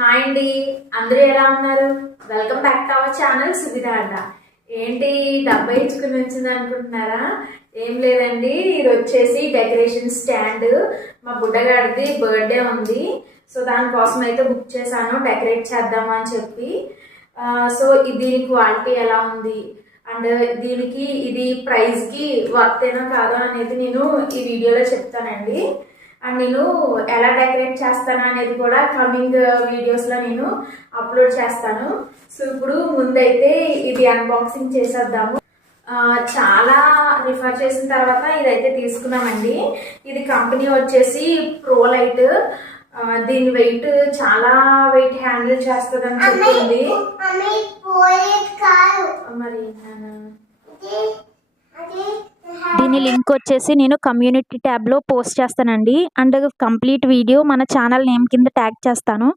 Hi అండి, అందరూ ఎలా ఉన్నారు? Welcome back to our channel Suvidha అడ్డ. ఏంటి డబ్బా ఇచ్చుకుని వచ్చింది అనుకుంటున్నారా? ఏం లేదండి, ఇది వచ్చేసి డెకరేషన్ స్టాండ్. మా బుడ్డగాడిది బర్త్డే ఉంది, సో దానికోసం అయితే బుక్ చేశాను, డెకరేట్ చేద్దామా అని చెప్పి. సో దీని క్వాలిటీ ఎలా ఉంది అండ్ దీనికి ఇది ప్రైస్కి వర్తేనా కాదా అనేది నేను ఈ వీడియోలో చెప్తానండి. అండ్ నేను ఎలా డెకరేట్ చేస్తాను అనేది కూడా కమింగ్ వీడియోస్లో నేను అప్లోడ్ చేస్తాను. సో ఇప్పుడు ముందైతే ఇది అన్బాక్సింగ్ చేసేద్దాము. చాలా రిఫర్ చేసిన తర్వాత ఇదైతే తీసుకున్నామండి. ఇది కంపెనీ వచ్చేసి ప్రోలైట్. దీని వెయిట్ చాలా వెయిట్ హ్యాండిల్ చేస్తుందని చెప్పింది. మరి దీని లింక్ వచ్చేసి నేను కమ్యూనిటీ ట్యాబ్లో పోస్ట్ చేస్తానండి. అండ్ కంప్లీట్ వీడియో మన ఛానల్ నేమ్ కింద ట్యాగ్ చేస్తాను.